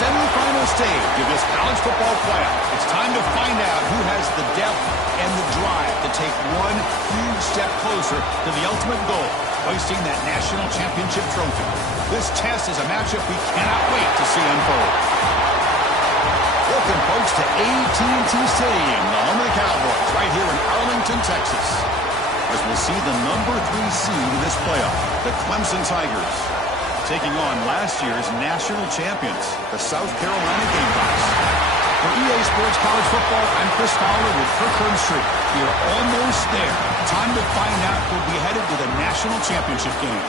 semifinal stage of this college football playoff. It's time to find out who has the depth and the drive to take one huge step closer to the ultimate goal, hoisting that national championship trophy. This test is a matchup we cannot wait to see unfold. Welcome, folks, to AT&T Stadium, the home of the Cowboys, right here in Arlington, Texas, as we'll see the number 3 seed in this playoff, the Clemson Tigers, taking on last year's national champions, the South Carolina Gamecocks. For EA Sports College Football, I'm Chris Fowler with Kirk Herbstreit. We are almost there. Time to find out who'll be headed to the national championship game.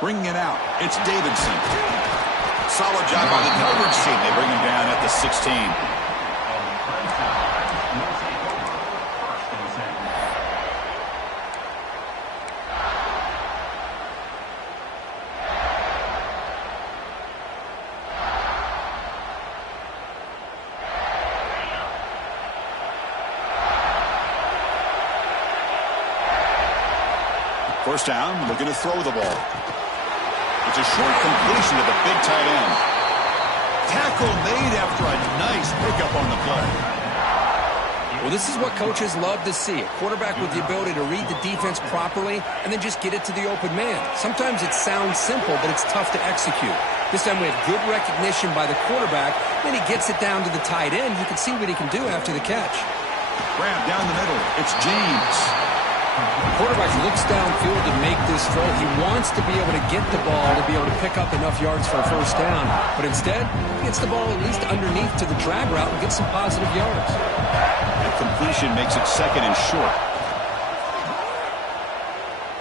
Bringing it out, it's Davidson. Solid job by the coverage team. They bring him down at the 16. First down, looking to throw the ball. It's a short completion to the big tight end. Tackle made after a nice pickup on the play. Well, this is what coaches love to see. A quarterback with the ability to read the defense properly and then just get it to the open man. Sometimes it sounds simple, but it's tough to execute. This time we have good recognition by the quarterback. Then he gets it down to the tight end. You can see what he can do after the catch. Grab down the middle. It's James. The quarterback looks downfield to make this throw. He wants to be able to get the ball to be able to pick up enough yards for a first down. But instead, he gets the ball at least underneath to the drag route and gets some positive yards. That completion makes it second and short.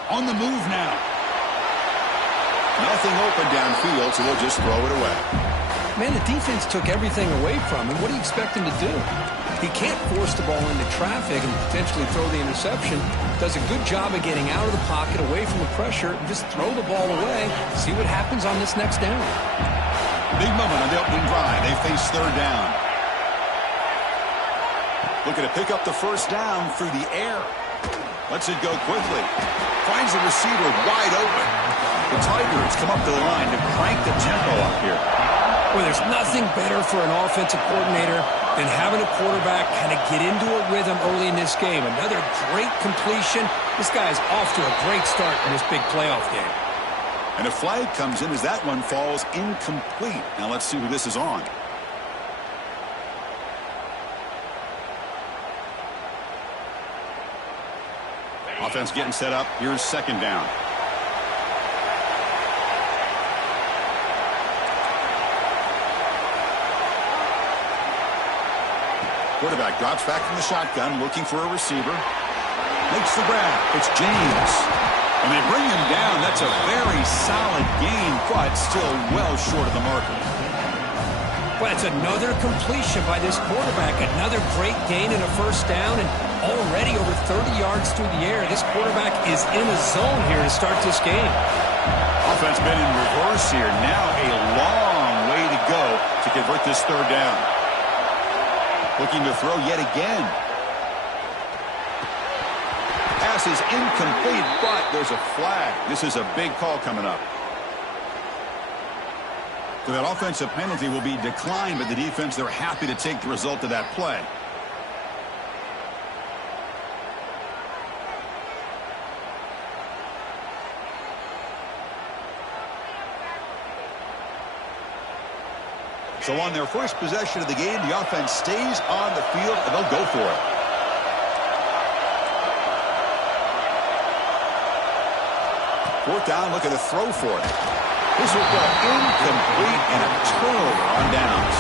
On the move now. Nothing open downfield, so they'll just throw it away. Man, the defense took everything away from him. What do you expect him to do? He can't force the ball into traffic and potentially throw the interception. Does a good job of getting out of the pocket, away from the pressure, and just throw the ball away. See what happens on this next down. Big moment on the opening drive. They face third down. Looking to pick up the first down through the air. Lets it go quickly. Finds the receiver wide open. The Tigers come up to the line to crank the tempo up here. Well, there's nothing better for an offensive coordinator than having a quarterback kind of get into a rhythm early in this game. Another great completion. This guy's off to a great start in this big playoff game. And a flag comes in as that one falls incomplete. Now let's see who this is on. Offense getting set up. Here's second down. Quarterback drops back from the shotgun, looking for a receiver. Makes the grab. It's James. And they bring him down. That's a very solid gain, but still well short of the marker. Well, it's another completion by this quarterback. Another great gain in a first down, and already over 30 yards through the air. This quarterback is in a zone here to start this game. Offense been in reverse here. Now a long way to go to convert this third down. Looking to throw yet again. Pass is incomplete, but there's a flag. This is a big call coming up. So that offensive penalty will be declined by the defense. They're happy to take the result of that play. So on their first possession of the game, the offense stays on the field, and they'll go for it. Fourth down, looking to throw for it. This will go incomplete and a turnover on downs.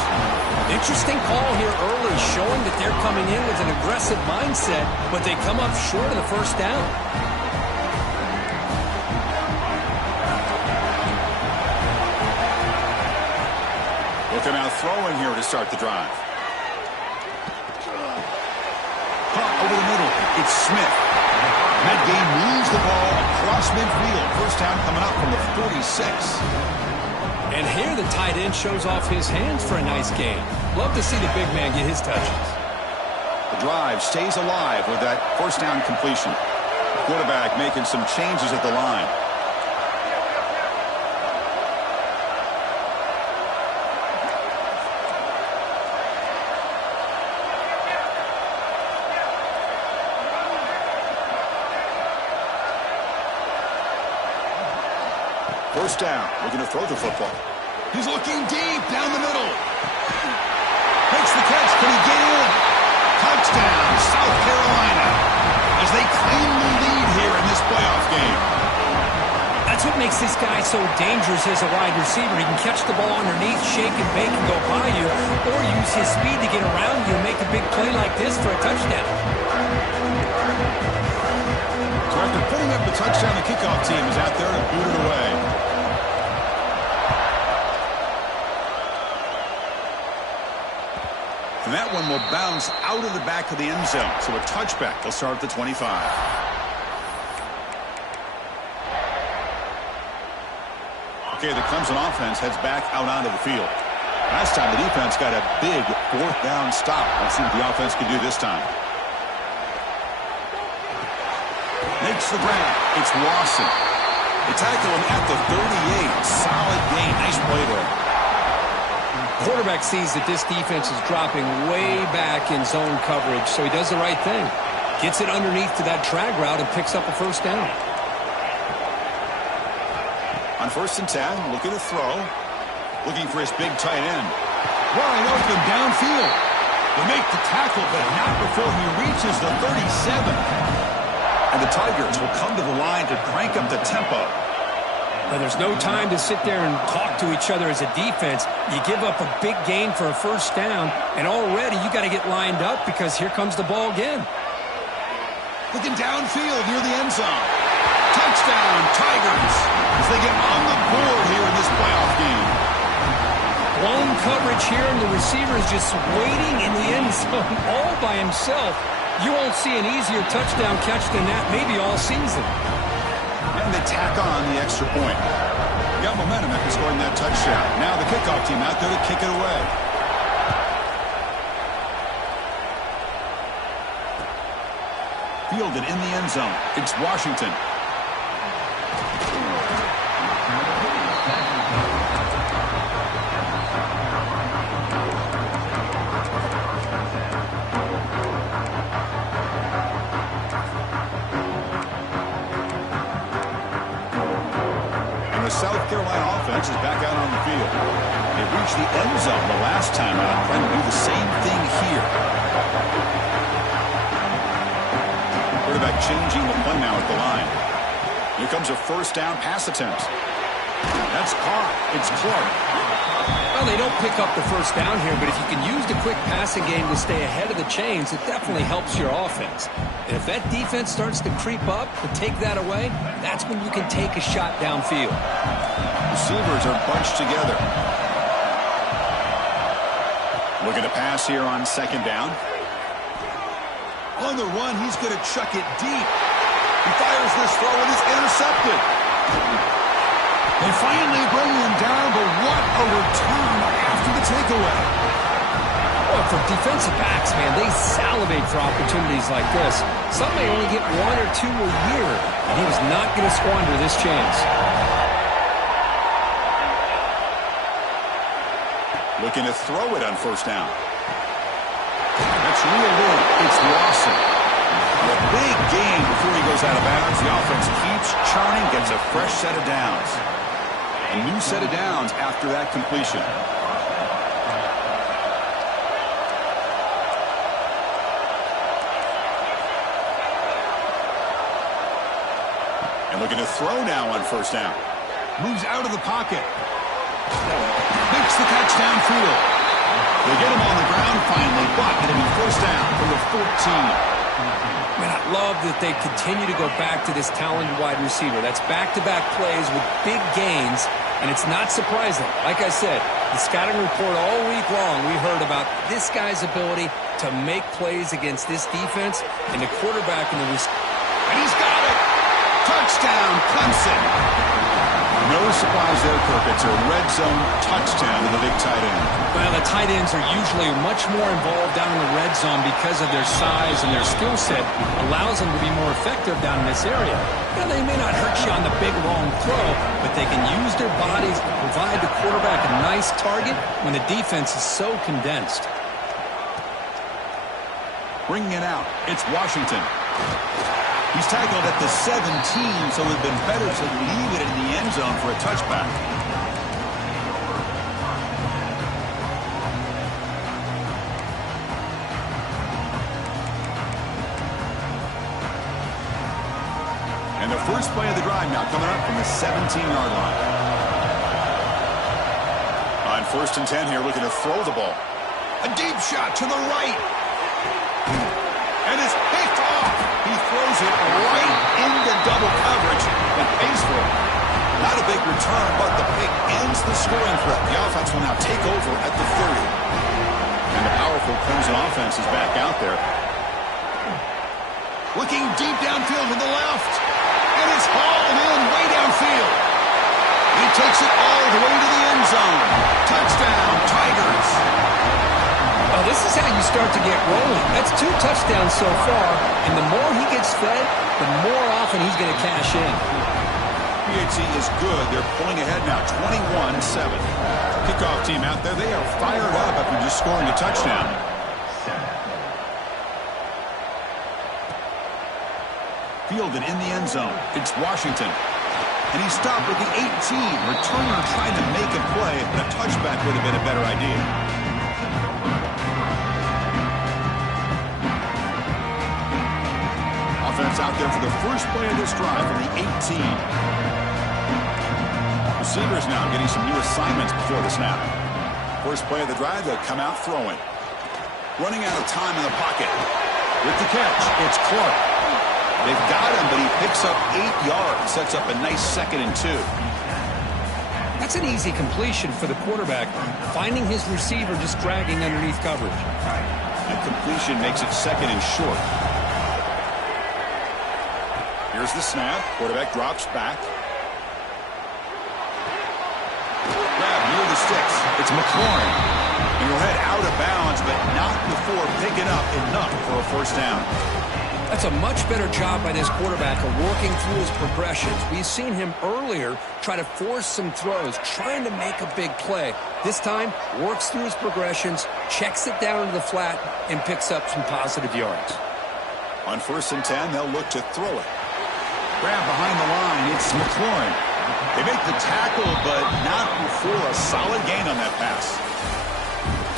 Interesting call here early, showing that they're coming in with an aggressive mindset, but they come up short of the first down. Looking out throwing here to start the drive. Caught over the middle. It's Smith. That game moves the ball across midfield. First down coming up from the 46. And here the tight end shows off his hands for a nice gain. Love to see the big man get his touches. The drive stays alive with that first down completion. The quarterback making some changes at the line. First down, looking to throw the football. He's looking deep down the middle. Makes the catch. Can he get in? Touchdown, South Carolina, as they claim the lead here in this playoff game. That's what makes this guy so dangerous as a wide receiver. He can catch the ball underneath, shake and bake and go by you, or use his speed to get around you and make a big play like this for a touchdown. So after putting up the touchdown, the kickoff team is out there to boot it away. And that one will bounce out of the back of the end zone. So a touchback. They'll start at the 25. Okay, the Clemson offense heads back out onto the field. Last time the defense got a big fourth down stop. Let's see what the offense can do this time. Makes the grab. It's Lawson. They tackle him at the 38. Solid gain. Nice play there. Quarterback sees that this defense is dropping way back in zone coverage, so he does the right thing. Gets it underneath to that drag route and picks up a first down. On 1st and 10, looking to throw. Looking for his big tight end. Wide open downfield. They make the tackle, but not before he reaches the 37. And the Tigers will come to the line to crank up the tempo. Now, there's no time to sit there and talk to each other as a defense. You give up a big gain for a first down, and already you got to get lined up because here comes the ball again. Looking downfield near the end zone. Touchdown, Tigers, as they get on the board here in this playoff game. Blown coverage here, and the receiver is just waiting in the end zone all by himself. You won't see an easier touchdown catch than that maybe all season. And they tack on the extra point. Got momentum after scoring that touchdown. Now the kickoff team out there to kick it away. Fielded in the end zone. It's Washington. The South Carolina offense is back out on the field. They reached the end zone the last time out, trying to do the same thing here. Quarterback changing the play now at the line. Here comes a first down pass attempt. That's caught. It's Clark. Well, they don't pick up the first down here, but if you can use the quick passing game to stay ahead of the chains, it definitely helps your offense. And if that defense starts to creep up and take that away, that's when you can take a shot downfield. Receivers are bunched together. Looking to pass here on 2nd down. On the run, he's going to chuck it deep. He fires this throw and is intercepted. They finally bring him down, but what a return after the takeaway. Well, for defensive backs, man, they salivate for opportunities like this. Some may only get 1 or 2 a year, and he was not going to squander this chance. Looking to throw it on 1st down. That's real low. It's Lawson. A big gain before he goes out of bounds. The offense keeps churning, gets a fresh set of downs. A new set of downs after that completion. And looking to throw now on 1st down. Moves out of the pocket. Makes the catch downfield. They get him on the ground finally, but it'll be first down from the 14. Man, I love that they continue to go back to this talented wide receiver. That's back-to-back plays with big gains, and it's not surprising. Like I said, the scouting report all week long, we heard about this guy's ability to make plays against this defense, and the quarterback and the receiver. And he's got it! Touchdown, Clemson! No surprise there, Kirk. It's a red zone touchdown to the big tight end. Well, the tight ends are usually much more involved down in the red zone because of their size and their skill set allows them to be more effective down in this area. Now, they may not hurt you on the big, long throw, but they can use their bodies to provide the quarterback a nice target when the defense is so condensed. Bringing it out, it's Washington. He's tackled at the 17, so it would have been better to leave it in the end zone for a touchback. And the first play of the drive now coming up from the 17-yard line. On 1st and 10 here, looking to throw the ball. A deep shot to the right. And it's picked off. He throws it right into double coverage and pays for it. Not a big return, but the pick ends the scoring threat. The offense will now take over at the 30. And the powerful Clemson offense is back out there. Looking deep downfield to the left. And it's hauled in way downfield. He takes it all the way to the end zone. Touchdown, Tigers. Well, this is how you start to get rolling. That's 2 touchdowns so far, and the more he gets fed, the more often he's going to cash in. PAT is good. They're pulling ahead now, 21-7. Kickoff team out there, they are fired up after just scoring a touchdown. Fielded in the end zone. It's Washington. And he stopped with the 18. Returner trying to make a play, but a touchback would have been a better idea. Offense out there for the first play of this drive from the 18. Receivers now getting some new assignments before the snap. First play of the drive, they'll come out throwing. Running out of time in the pocket. With the catch, it's Clark. They've got him, but he picks up 8 yards. Sets up a nice 2nd and 2. That's an easy completion for the quarterback, finding his receiver just dragging underneath coverage. And completion makes it 2nd and short. Here's the snap. Quarterback drops back. Grab near the sticks. It's McLaurin. And he'll head out of bounds, but not before picking up enough for a first down. That's a much better job by this quarterback of working through his progressions. We've seen him earlier try to force some throws, trying to make a big play. This time, works through his progressions, checks it down to the flat, and picks up some positive yards. On 1st and 10, they'll look to throw it. Grab behind the line, it's McLaurin. They make the tackle, but not before a solid gain on that pass.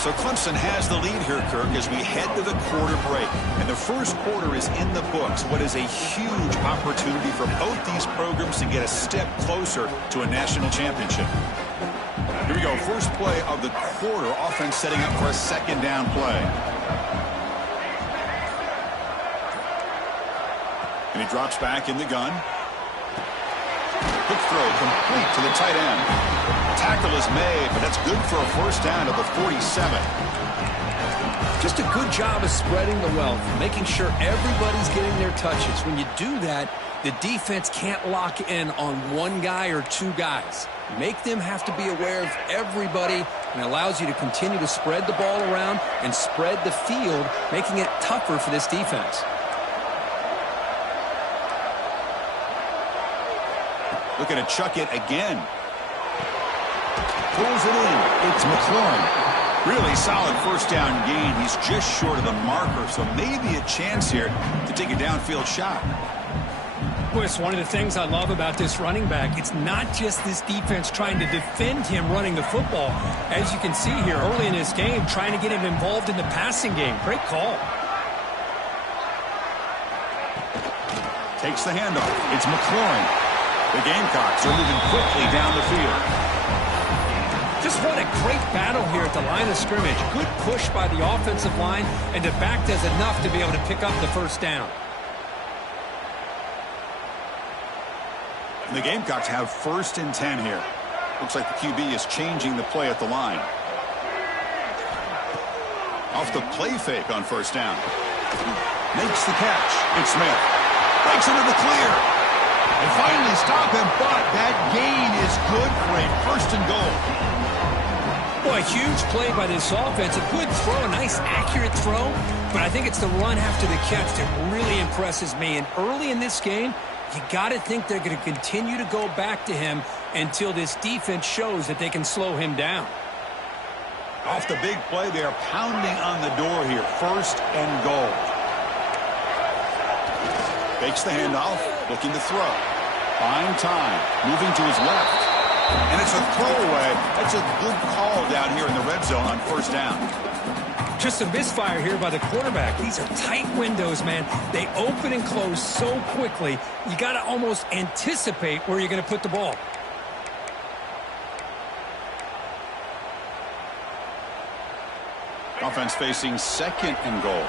So Clemson has the lead here, Kirk, as we head to the quarter break. And the first quarter is in the books. What is a huge opportunity for both these programs to get a step closer to a national championship. Here we go, first play of the quarter. Offense setting up for a 2nd down play. And he drops back in the gun. Quick throw complete to the tight end. Tackle is made, but that's good for a first down to the 47. Just a good job of spreading the wealth, making sure everybody's getting their touches. When you do that, the defense can't lock in on one guy or 2 guys. Make them have to be aware of everybody, and allows you to continue to spread the ball around and spread the field, making it tougher for this defense. Looking to chuck it again. Pulls it in. It's McLaurin. Really solid first down gain. He's just short of the marker, so maybe a chance here to take a downfield shot. Well, it's one of the things I love about this running back. It's not just this defense trying to defend him running the football. As you can see here early in this game, trying to get him involved in the passing game. Great call. Takes the handoff. It's McLaurin. The Gamecocks are moving quickly down the field. Just what a great battle here at the line of scrimmage. Good push by the offensive line, and the back does enough to be able to pick up the first down. And the Gamecocks have 1st and 10 here. Looks like the QB is changing the play at the line. Off the play fake on 1st down. Makes the catch. It's Smith. Breaks into the clear. And finally stop him, but that gain is good for a 1st and goal. Boy, a huge play by this offense. A good throw, a nice accurate throw. But I think it's the run after the catch that really impresses me. And early in this game, you got to think they're going to continue to go back to him until this defense shows that they can slow him down. Off the big play, they are pounding on the door here. 1st and goal. Fakes the handoff, looking to throw. Buying time, moving to his left. And it's a throwaway. That's a good call down here in the red zone on 1st down. Just a misfire here by the quarterback. These are tight windows, man. They open and close so quickly, you got to almost anticipate where you're going to put the ball. Offense facing 2nd and goal.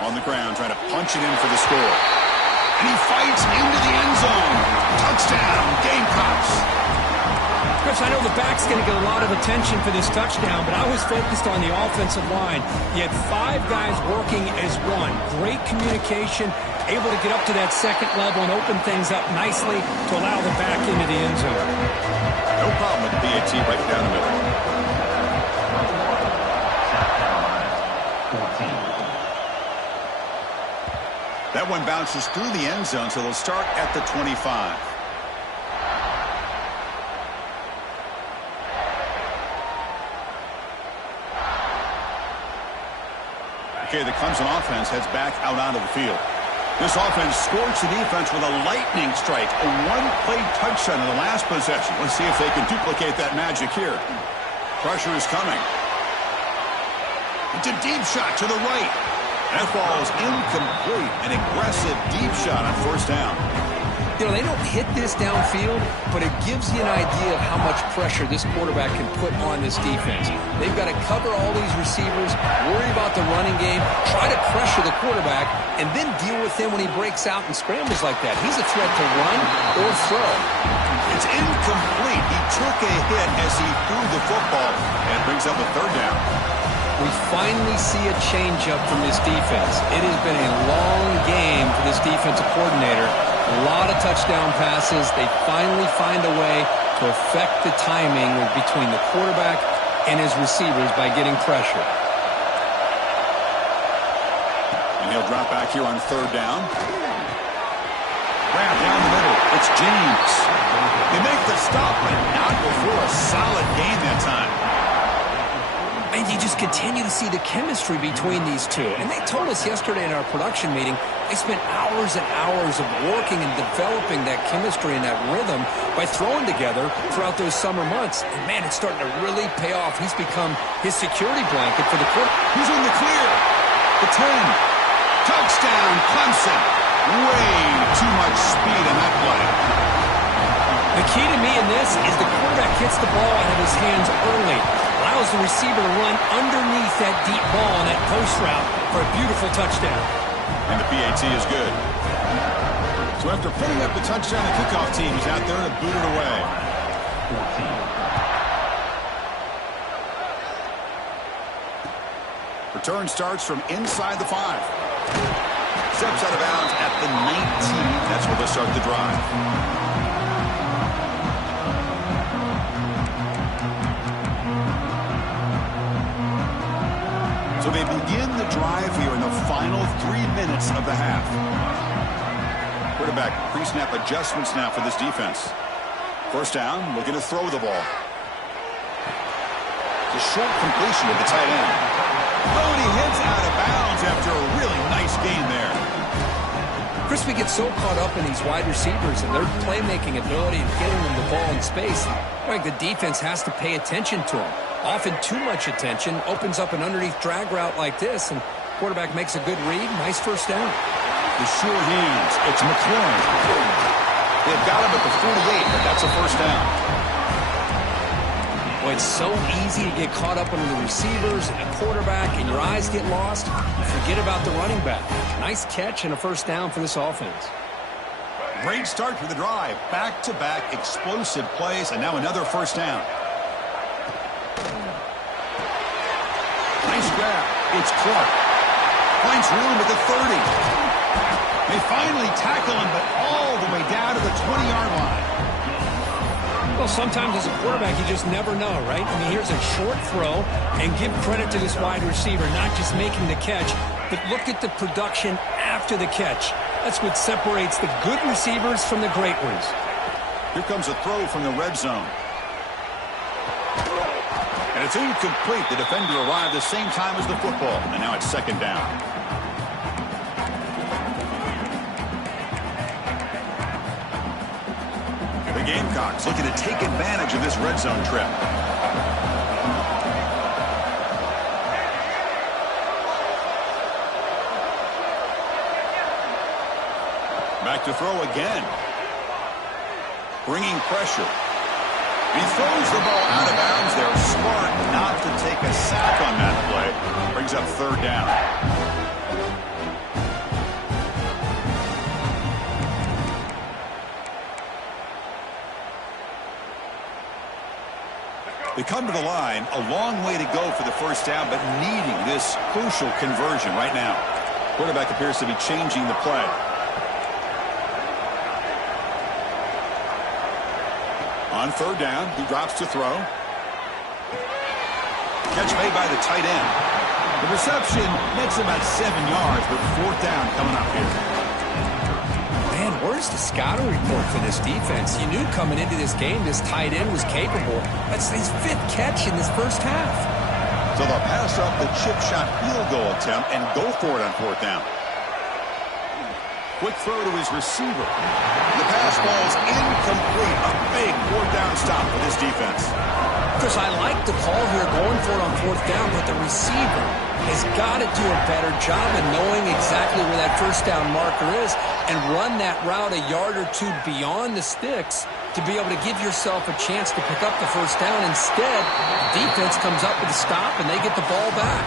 On the ground, trying to punch it in for the score. And he fights into the end zone. Touchdown, Gamecocks. Chris, I know the back's going to get a lot of attention for this touchdown, but I was focused on the offensive line. You had 5 guys working as one. Great communication, able to get up to that 2nd level and open things up nicely to allow the back into the end zone. No problem with the BAT right down the middle. That one bounces through the end zone, so they'll start at the 25. Okay, the Clemson offense heads back out onto the field. This offense scorched the defense with a lightning strike, a one-play touchdown in the last possession. Let's see if they can duplicate that magic here. Pressure is coming. It's a deep shot to the right. That ball is incomplete. An aggressive deep shot on 1st down. You know, they don't hit this downfield, but it gives you an idea of how much pressure this quarterback can put on this defense. They've got to cover all these receivers, worry about the running game, try to pressure the quarterback, and then deal with him when he breaks out and scrambles like that. He's a threat to run or throw. It's incomplete. He took a hit as he threw the football, and brings up a 3rd down. We finally see a change-up from this defense. It has been a long game for this defensive coordinator. A lot of touchdown passes. They finally find a way to affect the timing between the quarterback and his receivers by getting pressure. And he'll drop back here on 3rd down. Grab down the middle. It's James. They make the stop, but not before a solid game that time. And you just continue to see the chemistry between these two. And they told us yesterday in our production meeting, they spent hours and hours of working and developing that chemistry and that rhythm by throwing together throughout those summer months. And, man, it's starting to really pay off. He's become his security blanket for the quarter. He's in the clear. The 10. Touchdown, Clemson. Way too much speed in that play. The key to me in this is the quarterback gets the ball out of his hands early. Allows the receiver to run underneath that deep ball on that post route for a beautiful touchdown. And the PAT is good. So after putting up the touchdown, the kickoff team is out there to boot it away. Return starts from inside the 5. Steps out of bounds at the 19. That's where they'll start the drive. So they begin the drive here in the final 3 minutes of the half. Quarterback pre-snap adjustments now for this defense. 1st down, looking to throw the ball. The short completion of the tight end. Oh, and he hits out of bounds after a really nice gain there. Chris, we get so caught up in these wide receivers and their playmaking ability and getting them the ball in space. Like the defense has to pay attention to them. Often too much attention opens up an underneath drag route like this, and quarterback makes a good read. Nice first down. The sure hands. It's McLaurin. They've got him at the 48, but that's a first down. Well, it's so easy to get caught up under the receivers and the quarterback, and your eyes get lost. You forget about the running back. Nice catch and a first down for this offense. Great start for the drive. Back-to-back explosive plays, and now another first down. Nice grab. It's Clark. Finds room at the 30. They finally tackle him, but all the way down to the 20-yard line. Well, sometimes as a quarterback, you just never know, right? I mean, here's a short throw, and give credit to this wide receiver, not just making the catch, but look at the production after the catch. That's what separates the good receivers from the great ones. Here comes a throw from the red zone. And it's incomplete. The defender arrived the same time as the football, and now it's second down. The Gamecocks looking to take advantage of this red zone trip. Back to throw again. Bringing pressure. He throws the ball out of bounds. They're smart not to take a sack on that play. Brings up third down. They come to the line, a long way to go for the first down, but needing this crucial conversion right now. Quarterback appears to be changing the play. On third down, he drops to throw. Catch made by the tight end. The reception makes about 7 yards, but fourth down coming up here. Man, where's the scouting report for this defense? You knew coming into this game this tight end was capable. That's his 5th catch in this first half. So they'll pass up the chip shot field goal attempt and go for it on fourth down. Quick throw to his receiver. The pass ball's incomplete. A big fourth down stop for this defense. Chris, I like the call here going for it on fourth down, but the receiver has got to do a better job of knowing exactly where that first down marker is and run that route a yard or two beyond the sticks to be able to give yourself a chance to pick up the first down. Instead, the defense comes up with a stop and they get the ball back.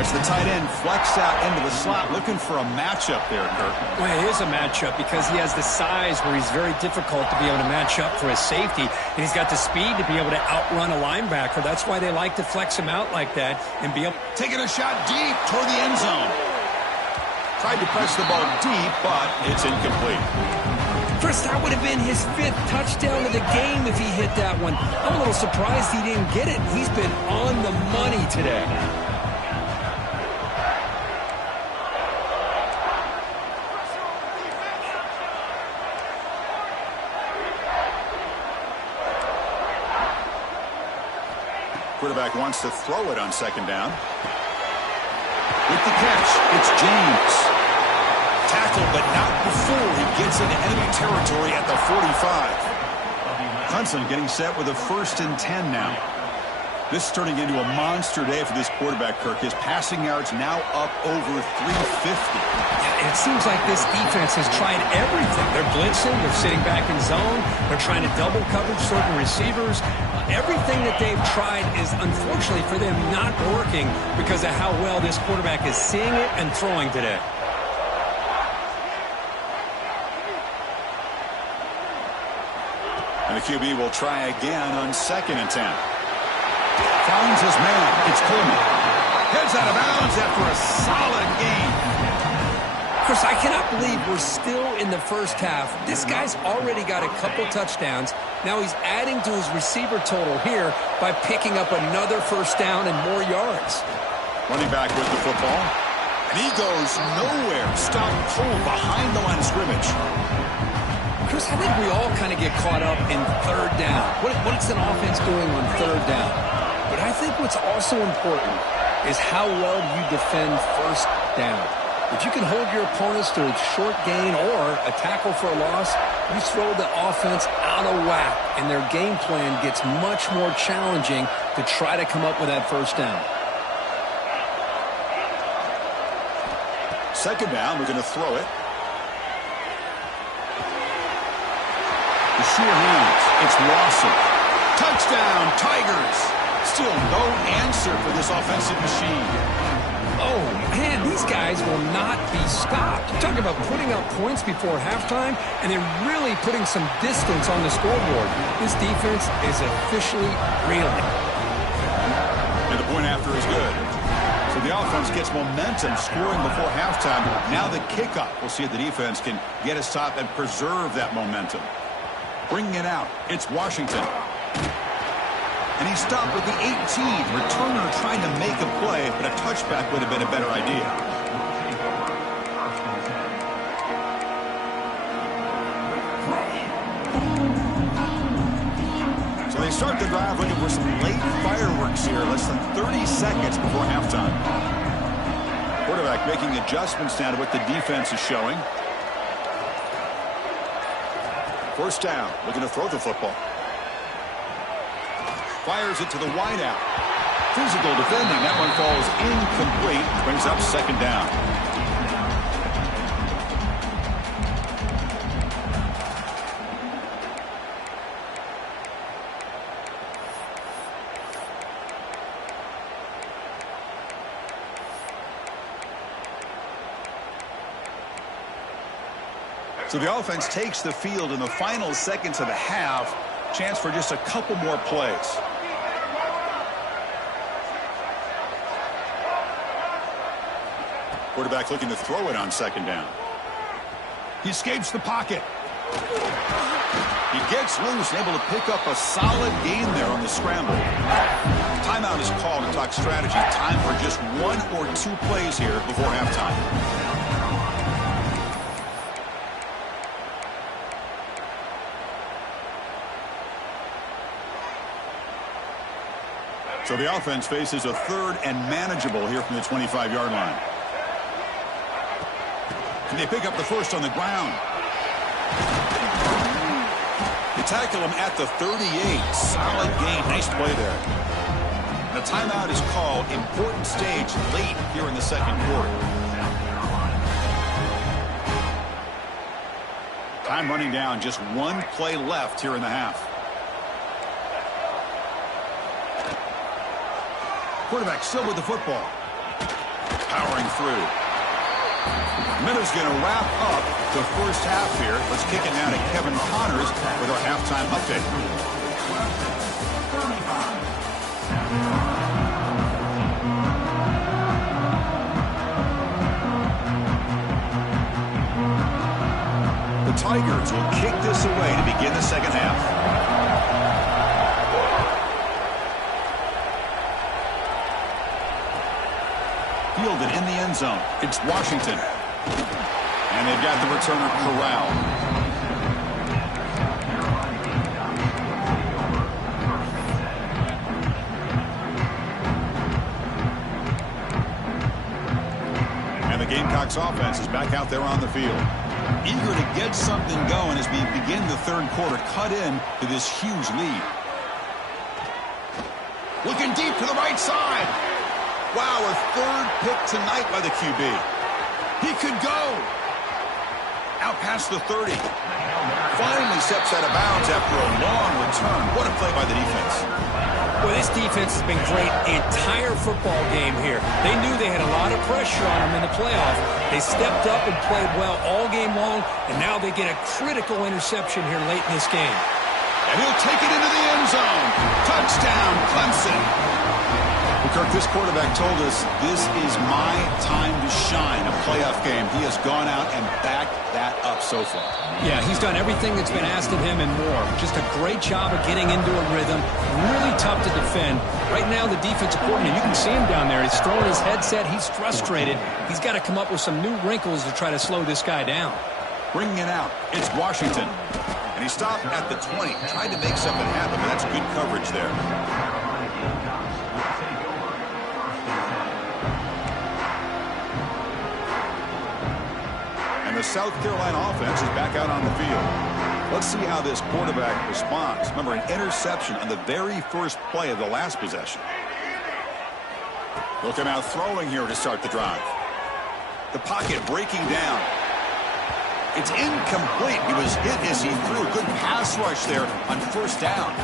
As the tight end flex out into the slot, looking for a matchup there, Kirk. Well, it is a matchup because he has the size where he's very difficult to be able to match up for his safety, and he's got the speed to be able to outrun a linebacker. That's why they like to flex him out like that and be able. Taking a shot deep toward the end zone. Tried to press the ball deep, but it's incomplete. Chris, that would have been his 5th touchdown of the game if he hit that one. I'm a little surprised he didn't get it. He's been on the money today. Quarterback wants to throw it on second down. With the catch, it's James. Tackled, but not before he gets into enemy territory at the 45. Clemson getting set with a 1st and 10 now. This is turning into a monster day for this quarterback, Kirk. His passing yards now up over 350. Yeah, it seems like this defense has tried everything. They're blitzing, they're sitting back in zone, they're trying to double coverage certain receivers. Everything that they've tried is, unfortunately for them, not working because of how well this quarterback is seeing it and throwing today. And the QB will try again on 2nd and 10. Finds his man. It's Coleman. Heads out of bounds after a solid game. Chris, I cannot believe we're still in the first half. This guy's already got a couple touchdowns. Now he's adding to his receiver total here by picking up another first down and more yards. Running back with the football. And he goes nowhere. Stopped cold behind the line of scrimmage. Chris, I think we all kind of get caught up in third down. What's an offense doing on third down? But I think what's also important is how well you defend first down. If you can hold your opponents to a short gain or a tackle for a loss, you throw the offense out of whack, and their game plan gets much more challenging to try to come up with that first down. Second down, we're going to throw it. The sure hands. It's Lawson. Touchdown, Tigers. Still no answer for this offensive machine. Oh, man, these guys will not be stopped. You talk about putting up points before halftime and then really putting some distance on the scoreboard. This defense is officially reeling. And the point after is good. So the offense gets momentum scoring before halftime. Now the kickoff. We'll see if the defense can get a stop and preserve that momentum. Bringing it out, it's Washington. And he stopped with the 18. Returner trying to make a play, but a touchback would have been a better idea. So they start the drive looking for some late fireworks here, less than 30 seconds before halftime. Quarterback making adjustments now to what the defense is showing. First down, looking to throw the football. Fires it to the wideout. Physical defending. That one falls incomplete. Brings up second down. So the offense takes the field in the final seconds of the half. Chance for just a couple more plays. Quarterback looking to throw it on second down. He escapes the pocket. He gets loose and able to pick up a solid gain there on the scramble. Timeout is called to talk strategy. Time for just one or two plays here before halftime. So the offense faces a third and manageable here from the 25-yard line. And they pick up the first on the ground. They tackle him at the 38. Solid gain. Nice play there. The timeout is called. Important stage late here in the second quarter. Time running down. Just one play left here in the half. Quarterback still with the football. Powering through. Miller's going to wrap up the first half here. Let's kick it now to Kevin Connors with our halftime update. The Tigers will kick this away to begin the second half. Fielded in the end zone. It's Washington. And they've got the returner corralled. And the Gamecocks offense is back out there on the field. Eager to get something going as we begin the third quarter. Cut in to this huge lead. Looking deep to the right side. Wow, a third pick tonight by the QB. He could go. Out past the 30. Finally steps out of bounds after a long return. What a play by the defense. Well, this defense has been great the entire football game here. They knew they had a lot of pressure on them in the playoff. They stepped up and played well all game long, and now they get a critical interception here late in this game. And he'll take it into the end zone. Touchdown, Clemson. Kirk, this quarterback told us this is my time to shine, a playoff game. He has gone out and backed that up so far. Yeah, he's done everything that's been asked of him and more. Just a great job of getting into a rhythm. Really tough to defend. Right now, the defensive coordinator, you can see him down there. He's throwing his headset. He's frustrated. He's got to come up with some new wrinkles to try to slow this guy down. Bringing it out, it's Washington. And he stopped at the 20. Tried to make something happen, but that's good coverage there. the South Carolina offense is back out on the field. Let's see how this quarterback responds. Remember, an interception on the very first play of the last possession. Looking out throwing here to start the drive. The pocket breaking down. It's incomplete. He was hit as he threw. Good pass rush there on first down.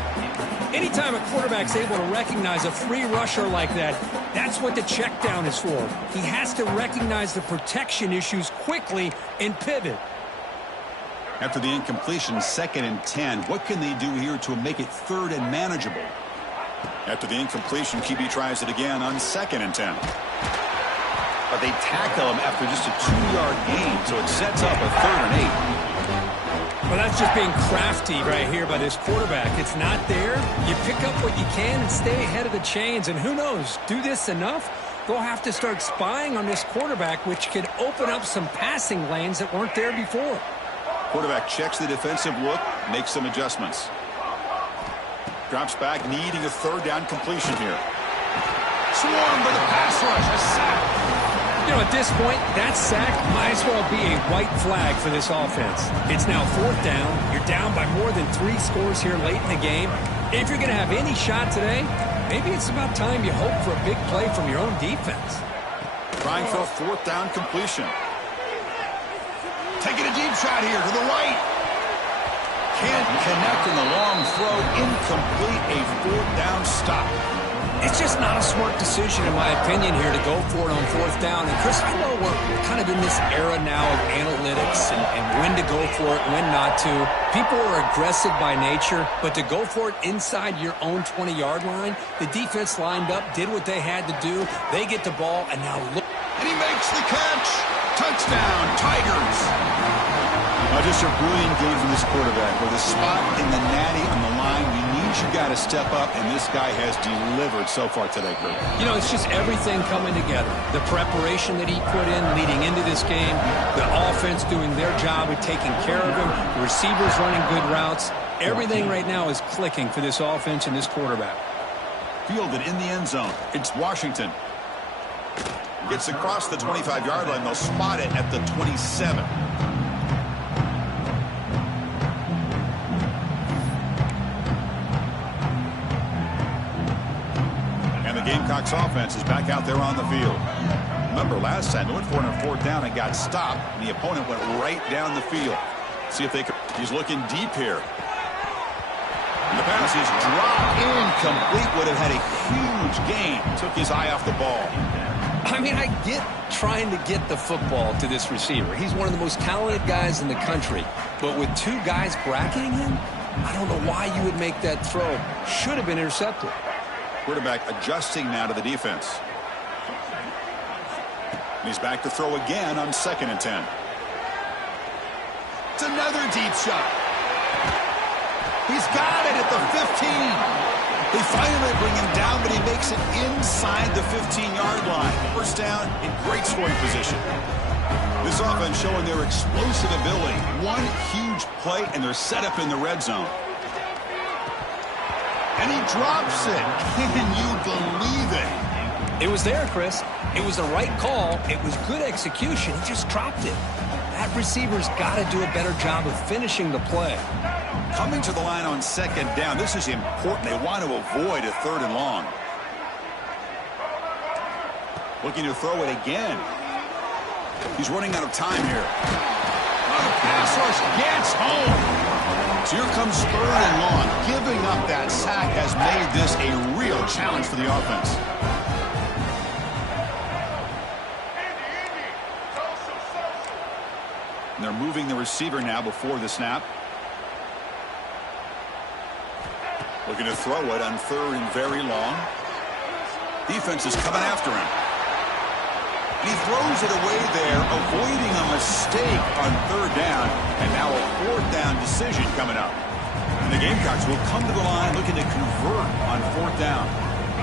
Anytime a quarterback's able to recognize a free rusher like that, that's what the check down is for. He has to recognize the protection issues quickly and pivot. After the incompletion, 2nd and 10. What can they do here to make it 3rd and manageable? After the incompletion, QB tries it again on 2nd and 10. But they tackle him after just a 2-yard gain, so it sets up a 3rd and 8. Well, that's just being crafty right here by this quarterback. It's not there. You pick up what you can and stay ahead of the chains. And who knows, do this enough, they'll have to start spying on this quarterback, which could open up some passing lanes that weren't there before. Quarterback checks the defensive look, makes some adjustments. Drops back, needing a 3rd down completion here. Swarmed by the pass rush, a sack. You know, at this point, that sack might as well be a white flag for this offense. It's now 4th down. You're down by more than 3 scores here late in the game. If you're going to have any shot today, maybe it's about time you hope for a big play from your own defense. Trying for a 4th down completion. Taking a deep shot here to the right. Can't connect in the long throw. Incomplete, a 4th down stop. It's just not a smart decision, in my opinion, here to go for it on 4th down. And, Chris, I know we're kind of in this era now of analytics and when to go for it, when not to. People are aggressive by nature, but to go for it inside your own 20-yard line, the defense lined up, did what they had to do. They get the ball, and now look. And he makes the catch. Touchdown, Tigers. Just a brilliant game from this quarterback. With a spot in the natty on the line, we need you got to step up, and this guy has delivered so far today, Kurt. You know, it's just everything coming together. The preparation that he put in leading into this game, the offense doing their job of taking care of him, the receivers running good routes. Everything right now is clicking for this offense and this quarterback. Fielded in the end zone. It's Washington. Gets across the 25-yard line. They'll spot it at the 27. Gamecocks offense is back out there on the field. Remember, last time they went for it on 4th down and got stopped, and the opponent went right down the field. See if they can. He's looking deep here. And the pass is dropped incomplete. Would have had a huge gain. Took his eye off the ball. I mean, I get trying to get the football to this receiver. He's one of the most talented guys in the country. But with 2 guys bracketing him, I don't know why you would make that throw. Should have been intercepted. Quarterback adjusting now to the defense. And he's back to throw again on 2nd and 10. It's another deep shot. He's got it at the 15. They finally bring him down, but he makes it inside the 15-yard line. 1st down in great scoring position. This offense showing their explosive ability. One huge play, and they're set up in the red zone. And he drops it. Can you believe it? It was there, Chris. It was the right call. It was good execution. He just dropped it. That receiver's got to do a better job of finishing the play. Coming to the line on 2nd down. This is important. They want to avoid a 3rd and long. Looking to throw it again. He's running out of time here. Oh, the pass rush gets home. So here comes 3rd and long. Giving up that sack has made this a real challenge for the offense. And they're moving the receiver now before the snap. Looking to throw it on 3rd and very long. Defense is coming after him. And he throws it away there, avoiding a mistake on 3rd down. And now a 4th down decision coming up. And the Gamecocks will come to the line looking to convert on 4th down.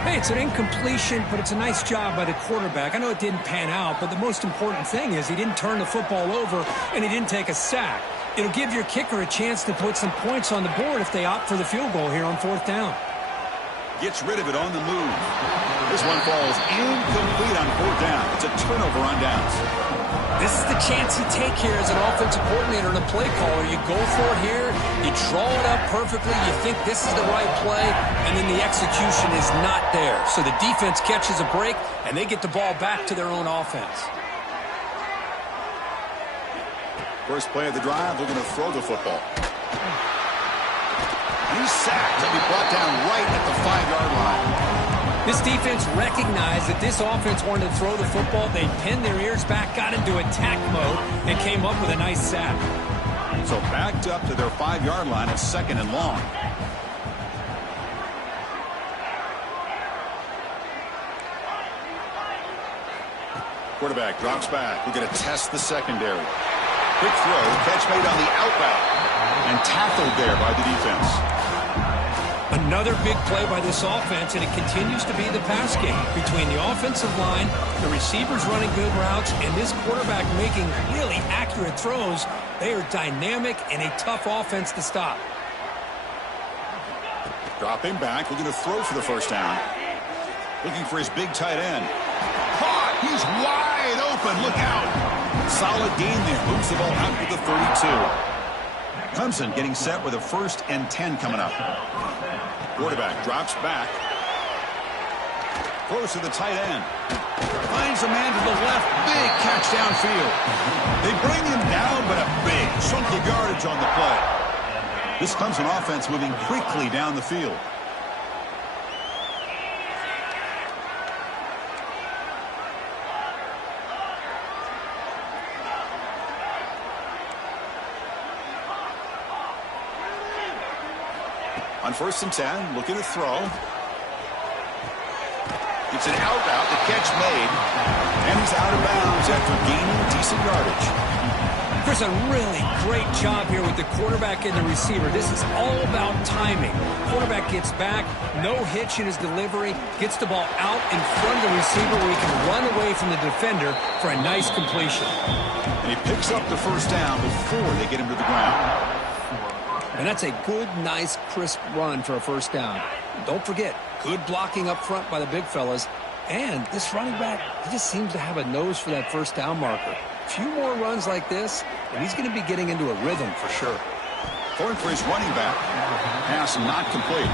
Hey, it's an incompletion, but it's a nice job by the quarterback. I know it didn't pan out, but the most important thing is he didn't turn the football over and he didn't take a sack. It'll give your kicker a chance to put some points on the board if they opt for the field goal here on 4th down. Gets rid of it on the move. This one falls incomplete on 4th down. It's a turnover on downs. This is the chance you take here as an offensive coordinator and a play caller. You go for it here, you draw it up perfectly, you think this is the right play, and then the execution is not there. So the defense catches a break, and they get the ball back to their own offense. First play of the drive, they're going to throw the football. He's sacked. He'll be brought down right at the 5-yard line. This defense recognized that this offense wanted to throw the football. They pinned their ears back, got into attack mode, and came up with a nice sack. So backed up to their 5-yard line at 2nd and long. Quarterback drops back. We're going to test the secondary. Quick throw, catch made on the out route, and tackled there by the defense. Another big play by this offense, and it continues to be the pass game between the offensive line, the receivers running good routes, and this quarterback making really accurate throws. They are dynamic and a tough offense to stop. Dropping back, looking to throw for the first down. Looking for his big tight end. Caught! He's wide open. Look out! Solid gain there. Moves the ball out to the 32. Clemson getting set with a 1st and 10 coming up. Quarterback drops back. Throws to the tight end. Finds a man to the left. Big catch downfield. They bring him down, but a big chunk of yardage on the play. This Clemson offense moving quickly down the field. On 1st and 10, looking to throw. It's an out route, the catch made, and he's out of bounds after gaining decent yardage. Chris, a really great job here with the quarterback and the receiver. This is all about timing. Quarterback gets back, no hitch in his delivery, gets the ball out in front of the receiver where he can run away from the defender for a nice completion. And he picks up the first down before they get him to the ground. And that's a good, nice, crisp run for a first down. Don't forget, good blocking up front by the big fellas. And this running back, he just seems to have a nose for that first down marker. A few more runs like this, and he's going to be getting into a rhythm for sure. Going for his running back. Pass not complete.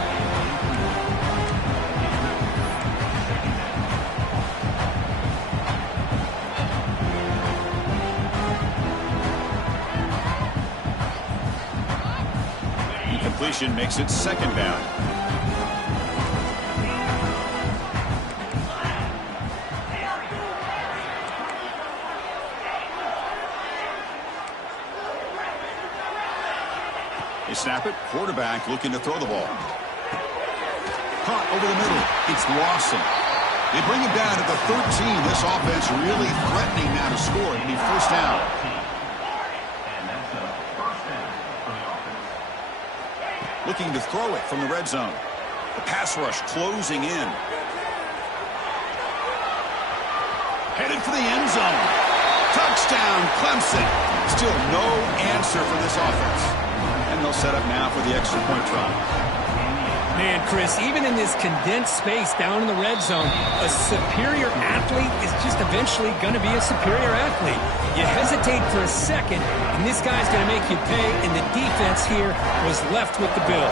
Completion makes it 2nd down. They snap it. Quarterback looking to throw the ball. Caught over the middle. It's Lawson. They bring him down at the 13. This offense really threatening now to score. It'll be 1st down. Looking to throw it from the red zone. The pass rush closing in. Headed for the end zone. Touchdown, Clemson. Still no answer for this offense. And they'll set up now for the extra point try. Man, Chris, even in this condensed space down in the red zone, a superior athlete is just eventually going to be a superior athlete. You hesitate for a second, and this guy's going to make you pay, and the defense here was left with the bill.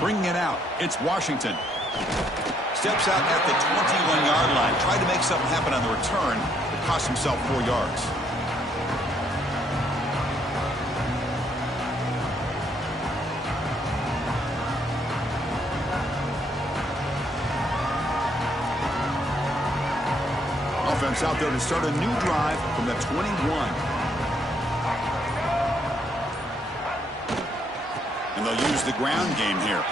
Bringing it out, it's Washington. Steps out at the 21-yard line. Tried to make something happen on the return, but cost himself 4 yards. Offense out there to start a new drive from the 21. And they'll use the ground game here.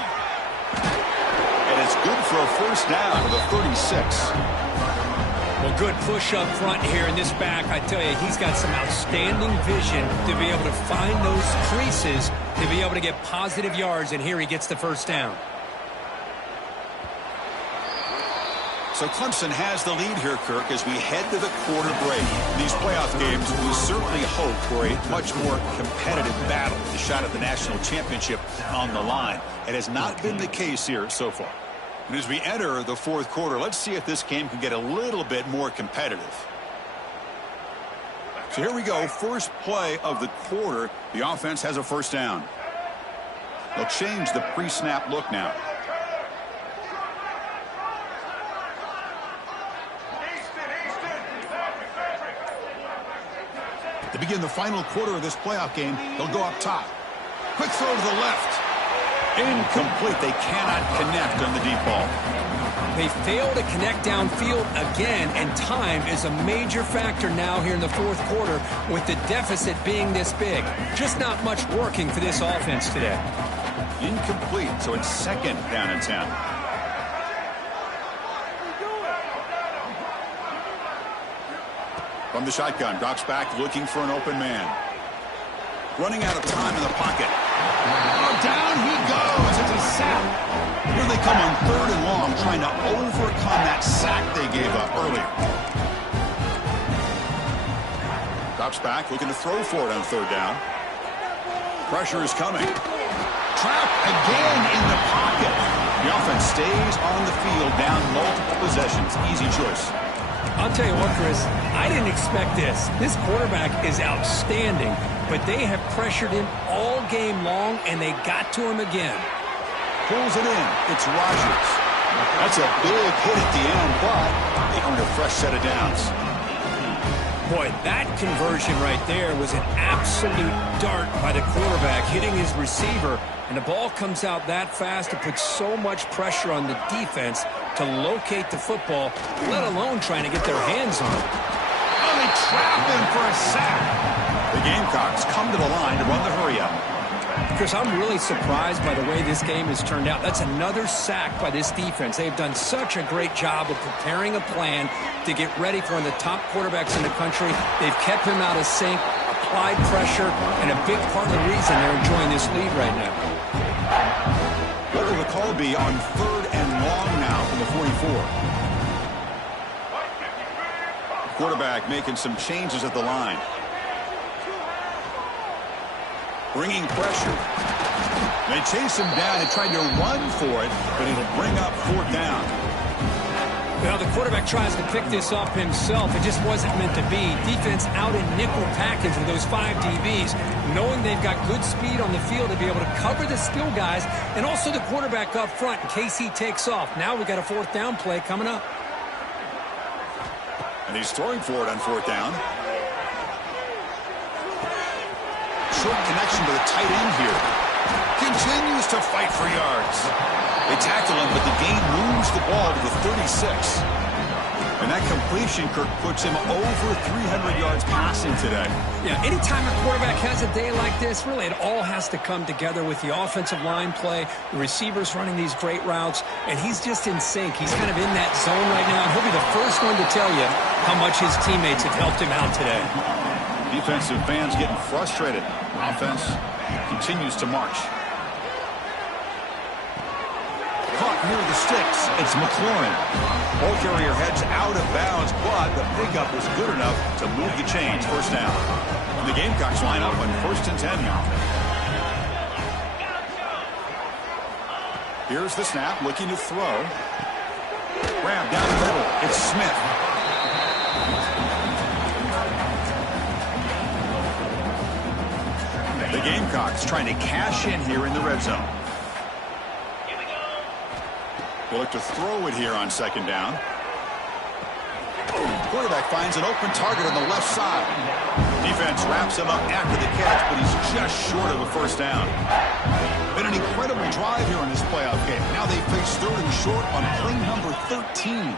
And it's good for a first down for the 36. Well, good push up front here in this back. I tell you, he's got some outstanding vision to be able to find those creases, to be able to get positive yards, and here he gets the first down. So Clemson has the lead here, Kirk, as we head to the quarter break. These playoff games, we certainly hope for a much more competitive battle. The shot at the national championship on the line. It has not been the case here so far. And as we enter the fourth quarter, let's see if this game can get a little bit more competitive. So here we go, first play of the quarter. The offense has a first down. They'll change the pre-snap look now. To begin the final quarter of this playoff game, they'll go up top. Quick throw to the left. Incomplete. They cannot connect on the deep ball. They fail to connect downfield again, and time is a major factor now here in the fourth quarter with the deficit being this big. Just not much working for this offense today. Incomplete, so it's second down and 10. From the shotgun, drops back looking for an open man. Running out of time in the pocket. Oh, down he goes. It's a sack. Here they come on third and long, trying to overcome that sack they gave up earlier. Drops back, looking to throw for it on third down. Pressure is coming. Trapped again in the pocket. The offense stays on the field, down multiple possessions. Easy choice. I'll tell you what, Chris, I didn't expect this. This quarterback is outstanding, but they have pressured him all game long, and they got to him again. Pulls it in. It's Rodgers. That's a big hit at the end, but they earned a fresh set of downs. Boy, that conversion right there was an absolute dart by the quarterback, hitting his receiver, and the ball comes out that fast to put so much pressure on the defense to locate the football, let alone trying to get their hands on it. Oh, they trap him for a sack. The Gamecocks come to the line to run the hurry-up. Chris, I'm really surprised by the way this game has turned out. That's another sack by this defense. They've done such a great job of preparing a plan to get ready for one of the top quarterbacks in the country. They've kept him out of sync, applied pressure, and a big part of the reason they're enjoying this lead right now. What will the call be on third and long now from the 44? Quarterback making some changes at the line. Bringing pressure. They chase him down and tried to run for it, but it'll bring up fourth down. Well, the quarterback tries to pick this up himself. It just wasn't meant to be. Defense out in nickel package with those 5 DBs, knowing they've got good speed on the field to be able to cover the skill guys, and also the quarterback up front in case he takes off. Now we got a fourth down play coming up. And he's throwing for it on fourth down. Short connection to the tight end here. Continues to fight for yards. They tackle him, but the game moves the ball to the 36. And that completion, Kirk, puts him over 300 yards passing today. Yeah, anytime a quarterback has a day like this, really it all has to come together with the offensive line play, the receivers running these great routes, and he's just in sync. He's kind of in that zone right now, and he'll be the first one to tell you how much his teammates have helped him out today. Defensive fans getting frustrated. Offense continues to march. Caught near the sticks. It's McLaurin. Ball carrier heads out of bounds, but the pickup was good enough to move the chains. First down. And the Gamecocks line up on 1st and 10 now. Here's the snap, looking to throw. Grab down the middle. It's Smith. The Gamecocks trying to cash in here in the red zone. They look to throw it here on second down. Quarterback finds an open target on the left side. Defense wraps him up after the catch, but he's just short of a first down. Been an incredible drive here in this playoff game. Now they face third and short on play number 13.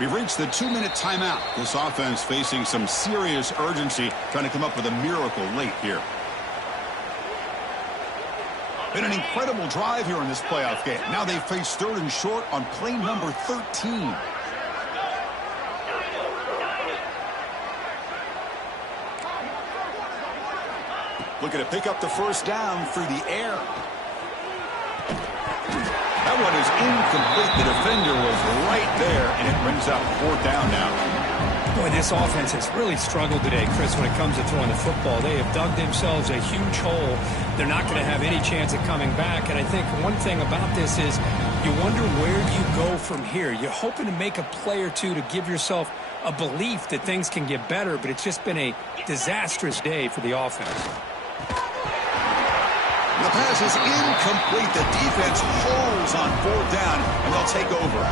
We've reached the 2-minute timeout. This offense facing some serious urgency, trying to come up with a miracle late here. Been an incredible drive here in this playoff game. Now they face third and short on play number 13. Looking to pick up the first down through the air. That one is incomplete. The defender was right there, and it brings up fourth down now. Boy, this offense has really struggled today, Chris, when it comes to throwing the football. They have dug themselves a huge hole. They're not going to have any chance of coming back. And I think one thing about this is you wonder where you go from here. You're hoping to make a play or two to give yourself a belief that things can get better, but it's just been a disastrous day for the offense. The pass is incomplete. The defense holds on 4th down, and they'll take over.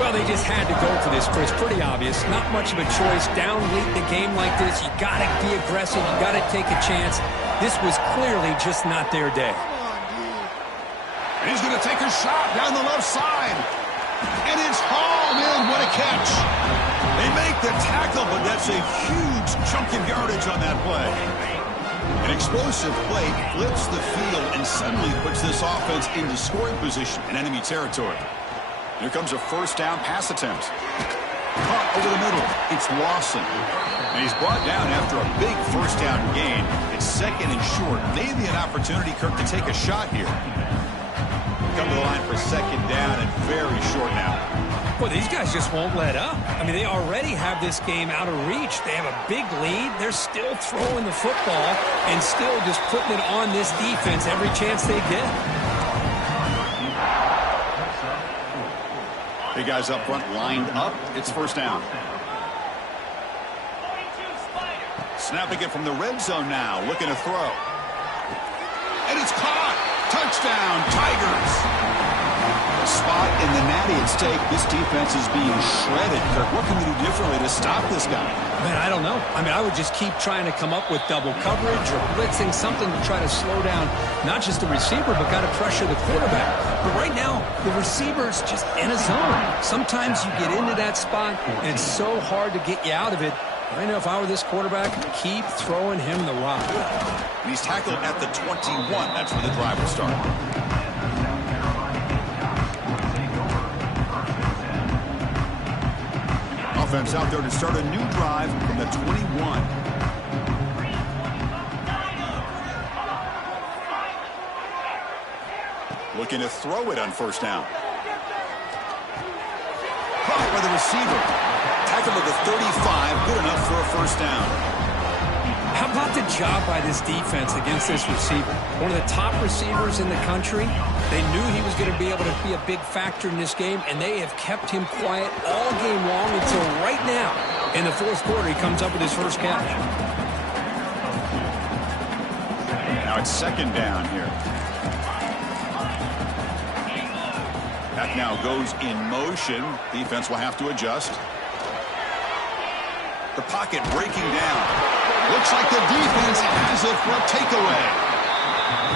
Well, they just had to go for this, Chris. Pretty obvious. Not much of a choice. Down late in a game like this, you got to be aggressive. You got to take a chance. This was clearly just not their day. And he's going to take a shot down the left side. And it's hauled in. What a catch. They make the tackle, but that's a huge chunk of yardage on that play. An explosive play flips the field and suddenly puts this offense into scoring position in enemy territory. Here comes a 1st down pass attempt. Caught over the middle. It's Lawson. And he's brought down after a big 1st down gain. It's 2nd and short. Maybe an opportunity, Kirk, to take a shot here. Come to the line for 2nd down and very short now. Well, these guys just won't let up. I mean, they already have this game out of reach. They have a big lead. They're still throwing the football and still just putting it on this defense every chance they get. Big guys up front lined up. It's 1st down. Snapping it from the red zone now. Looking to throw. And it's caught. Touchdown, Tigers. A spot in the natty at stake. This defense is being shredded. Kirk, what can we do differently to stop this guy? Man, I don't know. I mean, I would just keep trying to come up with double coverage or blitzing, something to try to slow down not just the receiver, but got to pressure the quarterback. But right now, the receiver's just in a zone. Sometimes you get into that spot, and it's so hard to get you out of it. I know if I were this quarterback, keep throwing him the rock. And he's tackled at the 21. That's where the drive will start. Offense out there to start a new drive from the 21. Looking to throw it on 1st down. Caught by the receiver. Tackled at the 35. Good enough for a 1st down. How about the job by this defense against this receiver? One of the top receivers in the country. They knew he was going to be able to be a big factor in this game, and they have kept him quiet all game long until right now. In the 4th quarter, he comes up with his first catch. Now it's 2nd down here. That now goes in motion. Defense will have to adjust. The pocket breaking down. Looks like the defense has it for a takeaway.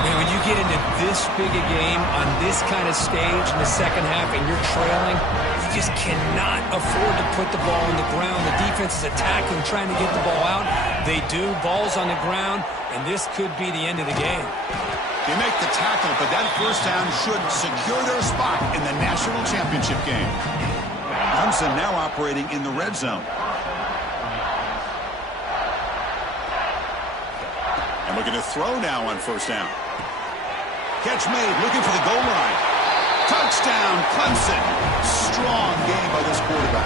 Man, when you get into this big a game on this kind of stage in the 2nd half and you're trailing, you just cannot afford to put the ball on the ground. The defense is attacking, trying to get the ball out. They do. Ball's on the ground, and this could be the end of the game. They make the tackle, but that 1st down should secure their spot in the national championship game. Clemson now operating in the red zone. And looking to throw now on 1st down. Catch made, looking for the goal line. Touchdown, Clemson. Strong game by this quarterback.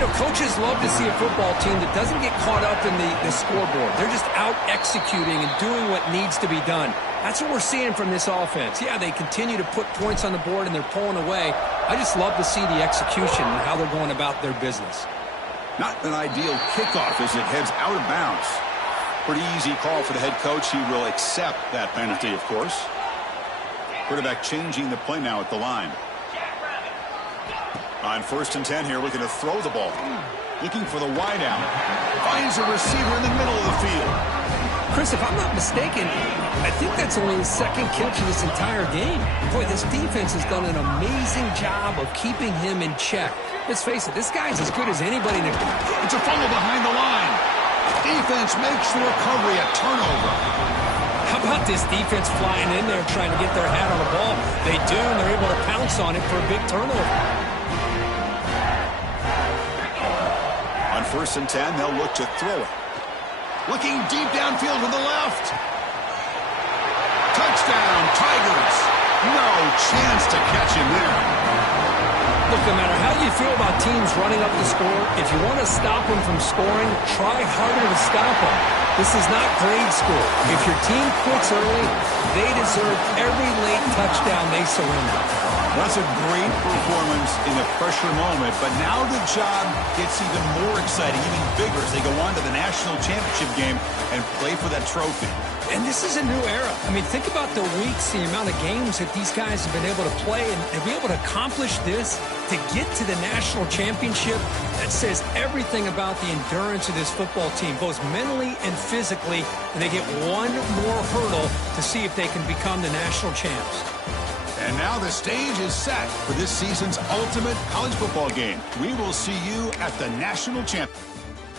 You know, coaches love to see a football team that doesn't get caught up in the scoreboard. They're just out executing and doing what needs to be done. That's what we're seeing from this offense. Yeah, they continue to put points on the board and they're pulling away. I just love to see the execution and how they're going about their business. Not an ideal kickoff as it heads out of bounds. Pretty easy call for the head coach. He will accept that penalty, of course. Quarterback changing the play now at the line. On 1st and 10 here, looking to throw the ball. Looking for the wide out. Finds a receiver in the middle of the field. Chris, if I'm not mistaken, I think that's only his 2nd catch of this entire game. Boy, this defense has done an amazing job of keeping him in check. Let's face it, this guy's as good as anybody. It's a fumble behind the line. Defense makes the recovery a turnover. How about this defense flying in there trying to get their hat on the ball? They do, and they're able to pounce on it for a big turnover. On 1st and 10, they'll look to throw it. Looking deep downfield to the left. Touchdown, Tigers. No chance to catch him there. Look, no matter how you feel about teams running up the score, if you want to stop them from scoring, try harder to stop them. This is not grade school. If your team quits early, they deserve every late touchdown they surrender. That's a great performance in a pressure moment, but now the job gets even more exciting, even bigger as they go on to the national championship game and play for that trophy. And this is a new era. I mean, think about the weeks, the amount of games that these guys have been able to play, and to be able to accomplish this, to get to the national championship, that says everything about the endurance of this football team, both mentally and physically, and they get one more hurdle to see if they can become the national champs. And now the stage is set for this season's ultimate college football game. We will see you at the national championship.